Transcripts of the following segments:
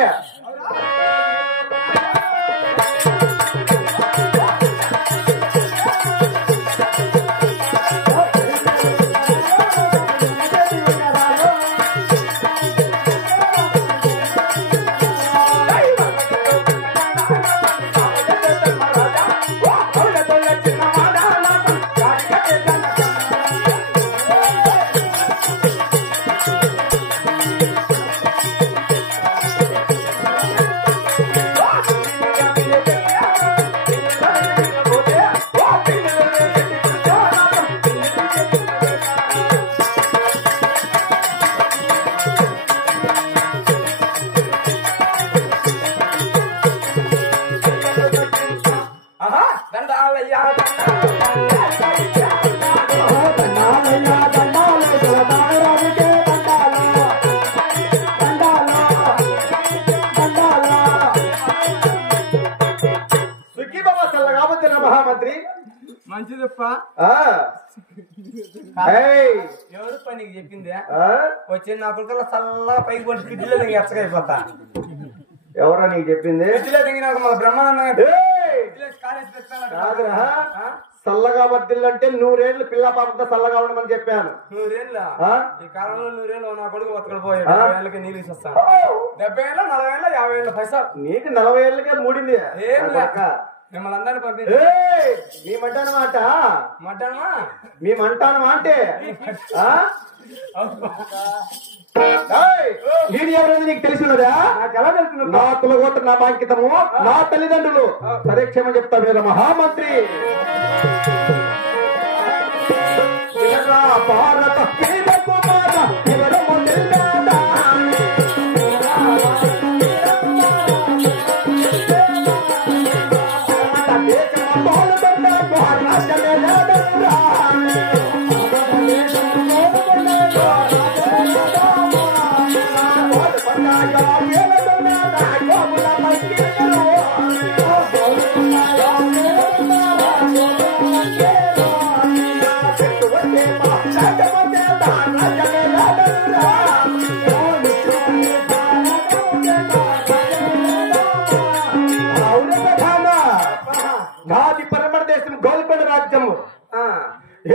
నీకే మహామంత్రి మంచిదప్ప ఎవరు పనికి చెప్పింది వచ్చి నా పుల్కల్లా చల్లగా పైకి కొట్టి కిడ్డీలో దిగి ఎచ్చగైపోతా ఎవరా నీకు చెప్పింది కిడ్డీలో దిగినాక మన బ్రహ్మానంద చల్లగా వర్దిల్లంటే 100 ఏళ్ళు పిల్ల పాపంతో చల్లగా ఉండమని చెప్పాను. 100 ఏళ్ళ ఈ కాలంలో 100 ఏళ్ళు నా కొడుకు బతకడు పోయాడు. 70 ఏళ్ళకి నీళ్ళు ఇస్తాను. 70 ఏళ్ళ 40 ఏళ్ళ 50 ఏళ్ళ పైసా నీకు 40 ఏళ్ళకే మూడింది. ఏం లేక మిమ్మల్ని అందరినీ పంపించి మేమంటానమాట మడ్డానమా మేమంటానమా అంటే నేను ఎవరైనా నీకు తెలిసినదా? నాకు ఎలా తెలుసు? నా కులగోత్ర నా బాంకితము నా తల్లిదండ్రులు సరేక్షేమని చెప్తా మీరు మహామంత్రి. భారత నాది పరమర దేశం గోల్కొండ రాజ్యము.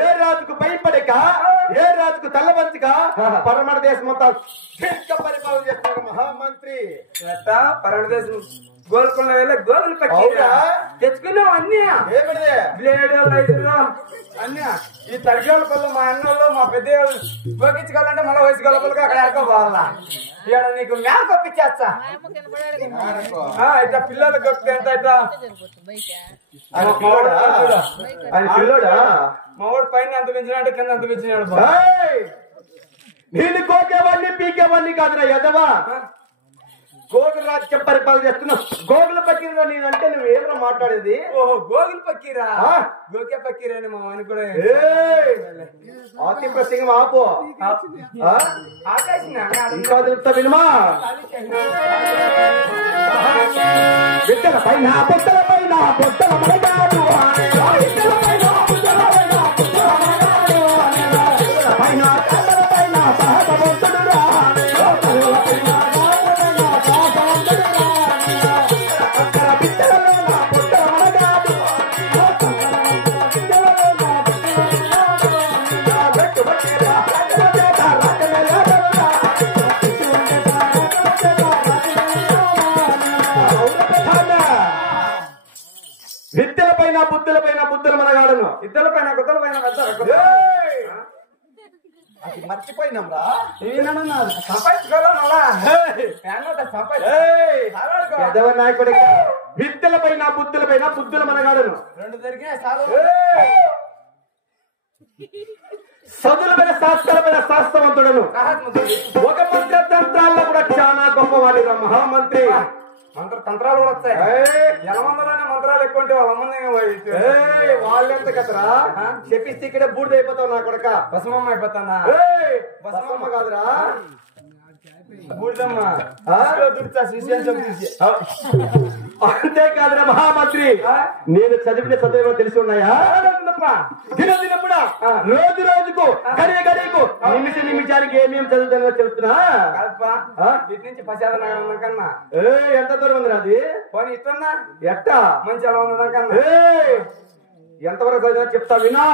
ఏ రాజుకు భయపడక ఏ రాజుకు తల్లవంచక పరమర దేశం అంతా పరిపాలన చేస్తున్నారు మహామంత్రి. పరమర దేశం గోల్కొండ వెళ్ళి గోగులు తెచ్చుకున్నావు అన్నీ బ్లేడు లైట్లు అన్నీ. ఈ తడిగోళ్ళ పళ్ళు మా అన్నోళ్ళు మా పెద్ద గోకించుకోవాలంటే మళ్ళీ వయసు గొల్లపల్లకి అక్కడ ఎరకోవాలా. ఇక్కడ నీకు మేర కొప్పించేస్తా ఇట్లా పిల్లలు కొప్పితే ఎంత ఇట్లా పిల్లోడా మా వాడు పైన ఎంత పెంచినాడు కింద ఎంత పెంచినాడు. నేను కోకేవాడిని పీకేవాడిని కాదురా ఎదవా. గోగుల రాజ్యం పరిపాలన చేస్తున్నా. గోగుల పక్కీరా నేనంటే నువ్వు ఏమన్నా మాట్లాడేది? ఓహో గోగుల పక్కీరా గోకే పక్కీరా మా వాని కూడా అతి ప్రసంగం ఆపు. ఇంకా చెప్తా వినుమా. బిడ్డల పైన పొట్టల పైన పొట్టల మరగాడు పైన పైన సహపడుతున్నా విద్యల పైన బుద్ధుల పైన బుద్ధులు మనగాడను. ఇద్దల పైన గుద్దల పైన మర్చిపోయినాంరా. నాయకుడి విద్యల పైన బుద్ధుల పైన బుద్ధులు మనగాడను. 2 జరిగినాయి. చదువుల పైన శాస్త్రాల పైన శాస్త్రవంతుడను. ఒక మంత్రతంత్రాల్లో కూడా చాలా గొప్పవాడిరా మహామంత్రి. తంత్రాలు కూడా వస్తాయి. ఎలమందలోనే మంత్రాలు ఎక్కువ ఉంటే వాళ్ళెంత కదరా చెప్పిస్తే ఇక్కడే బూడిద అయిపోతావు నా కొడక. బసమమ్మ అయిపోతానా? బసమమ్మ కాదురా బూడిదమ్మ. అంతేకాదురా మహామంత్రి, నేను చదివిన చదువు తెలిసి ఉన్నాయా? దినదినప్పుడా రోజు రోజుకు గడియ గడియకు నిమిషానికి ఏమేమి చదువుతానో చెప్తున్నా. ఇటు నుంచి పశ్చాత్తాపం కన్నా ఎంత దూరం ఉంది అది? పోనీ ఇస్తున్నా ఎట్టా మంచి ఎలా ఉందా కన్నా ఎంతవరకు చదివినా చెప్తా వినా.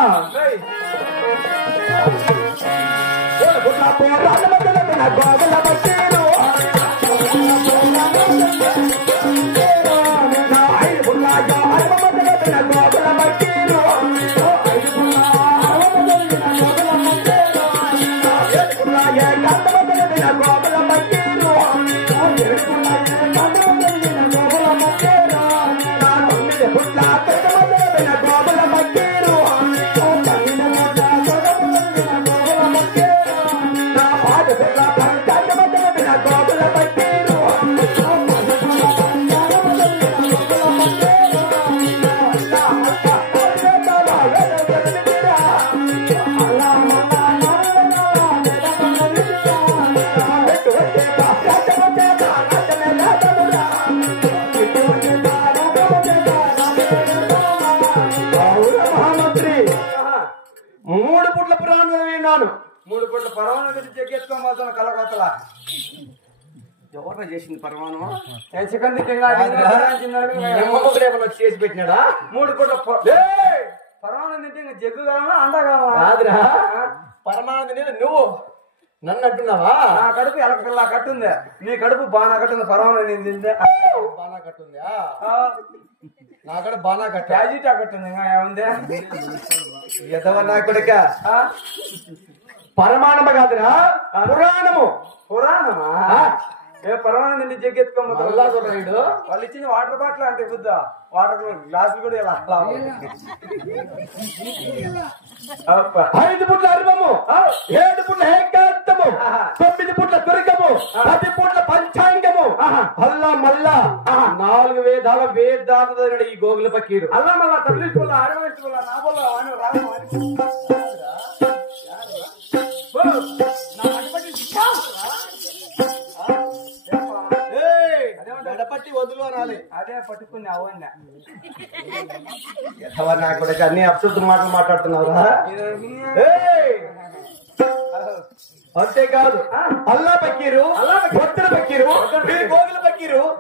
మూడు పుట్ల పురాణం విన్నాను. 3 పూట్ల పరమాణం చెక్కేసుకోబోతున్నా కలకత్తలా. ఎవరిన చేసింది పరమాణం? చేసి పెట్టినాడా? 3 పూట్ల పరమాణం తింటే ఇంకా జగ్గు కావాలా అండ కావాలా? కాదురా, పరమాణం తినేది నువ్వు నన్ను అంటున్నావా? నా కడుపు ఎలకల్లా కట్టుంది, నీ కడుపు బాగా కట్టుంది. పరమాణం నేను తింటే బాగా కట్టుందా? నా కూడా బాగా కట్ట ట్యాజిటా కట్టుంది. ఇంకా ఏముంది ఎదవ నా కొడుక? పరమాణము కాదురా, పురాణము. పురాణమా? ఏ పరమాణం తింటే జగ్గెత్తుకోబోతున్నా. వాళ్ళు ఇచ్చింది వాటర్ బాటిల్ అంటే బుద్ధ, వాటర్ గ్లాసులు కూడా ఇలా 5 పుట్ల అర్వము, 7 పుట్ల ఏకాంతము, 9 పుట్ల దుర్గము, 10 పుట్ల పంచాంగము, అల్లా మల్లా 4 వేదాల వేదాంత ఈ గోగుల పకీరు. అల్లా మళ్ళా తల్లి పుల్ల ఆడవేసి పుల్ల నా పుల్ల పట్టి వదులు అనాలి. అదే పట్టుకుని అవన్న నా కొడుకు అన్ని అప్సెట్ మాటలు మాట్లాడుతున్నావురా. అంతేకాదు అల్లా పకీరు, భక్తుల పకీరు, గోగుల పకీరు.